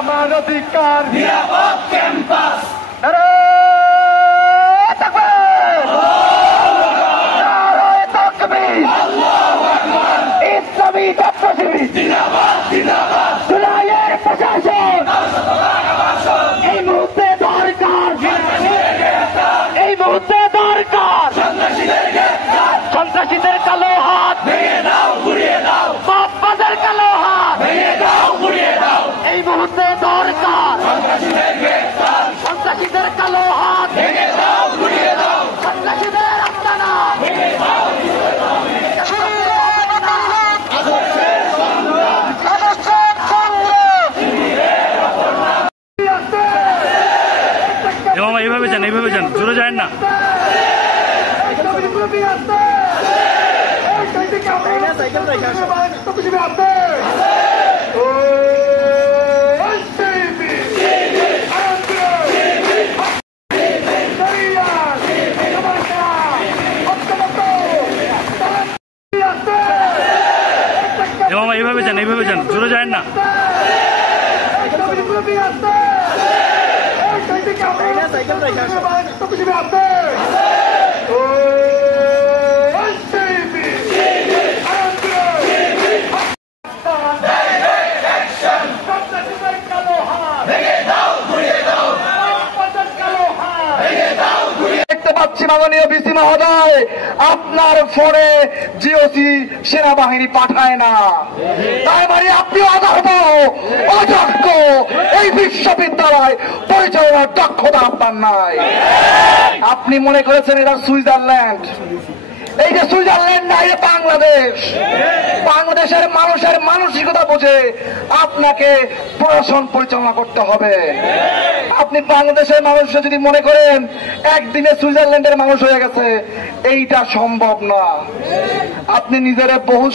আমার অধিকার নিরাপদ ক্যাম্পাস ইসলামী ছাত্রশিবির জুলাইয়ের প্রশাসন এই মুহূর্তে দরকার, এই মুহূর্তে দরকার সন্ত্রাসীদের কালো হাত ভেঙে দাও, ঘুরিয়ে দাও, বাপবাদের কালো হাত ভেঙে দাও, ঘুরিয়ে দাও, এই মুহূর্তে দরকার সন্ত্রাসীদের গ্রেফতার, সন্ত্রাসীদের কালো হাত ভেঙে দাও, ঘুরিয়ে দাও, সন্ত্রাসীদের আস্তানা ভেঙে দাও। এইভাবে যান, এইভাবে যান, জোরে যায় না। এইভাবে যান, এইভাবে যান, জোরে যায় না। দেখতে পাচ্ছি মাননীয় বিসি মহোদয়, আপনার ফোনে জিওসি সেনাবাহিনী পাঠায় না, তাই মানে আপনি অদক্ষ, অযোগ্য। এই বিশ্ববিদ্যালয় পরিচালনার দক্ষতা আপনার নাই। আপনি মনে করেছেন এটা সুইজারল্যান্ড, এই যে সুইজারল্যান্ড না, এটা বাংলাদেশ। বাংলাদেশের মানুষের মানসিকতা বুঝে আপনাকে প্রশাসন পরিচালনা করতে হবে। আপনি বাংলাদেশের মানুষ যদি মনে করেন একদিনে সুইজারল্যান্ডের মানুষ হয়ে গেছে, এইটা সম্ভব না। আপনি নিজের বহু